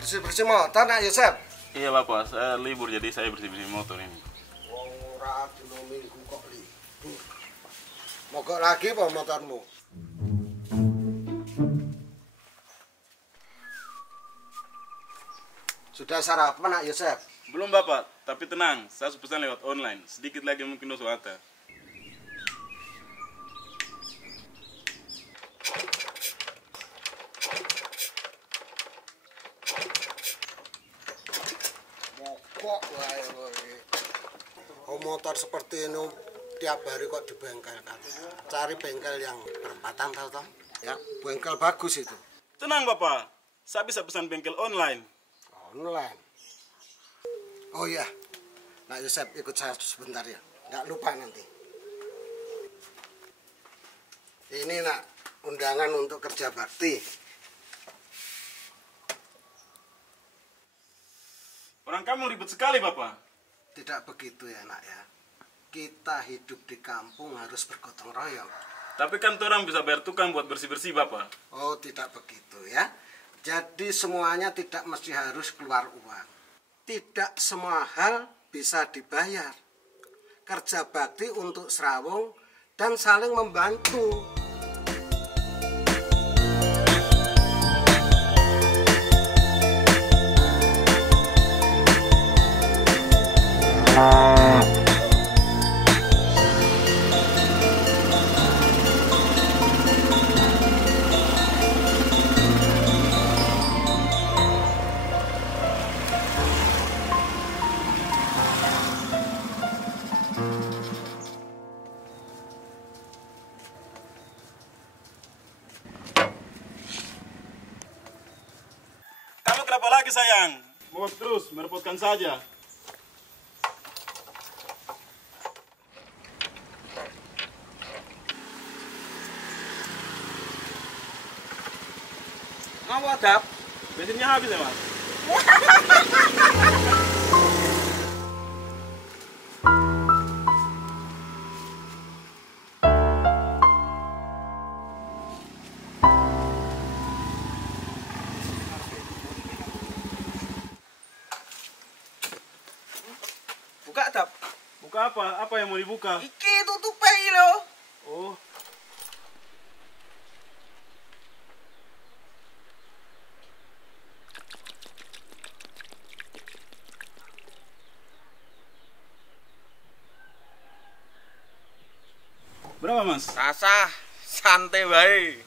Bersih-bersih motor nak Yosep? Iya Bapak, saya libur jadi saya bersih-bersih motor ini. Wong ora dino minggu kok libur. Mogok lagi apa motormu? Sudah sarapan nak Yosep? Belum Bapak, tapi tenang, saya pesan lewat online. Sedikit lagi mungkin usul ada. Mogok wae kowe. Oh, motor seperti ini tiap hari kok di bengkel kan? Cari bengkel yang perempatan tahu toh? Ya, bengkel bagus itu. Tenang Bapak, saya bisa pesan bengkel online. Online. Oh iya, nak Yosep ikut saya sebentar ya. Nggak lupa nanti. Ini nak undangan untuk kerja bakti. Orang kamu ribet sekali Bapak. Tidak begitu ya nak ya. Kita hidup di kampung harus bergotong royong. Tapi kan orang bisa bayar tukang buat bersih-bersih Bapak. Oh tidak begitu ya. Jadi semuanya tidak mesti harus keluar uang. Tidak semua hal bisa dibayar. Kerja bakti untuk serawung dan saling membantu. Kamu kenapa lagi sayang? Mau terus, merepotkan saja. Mau adap? Bensinnya habis ya Mas? Buka dap. Buka apa? Apa yang mau dibuka? Iki tutupe iki lho. Oh, berapa Mas? Sasah santai wae.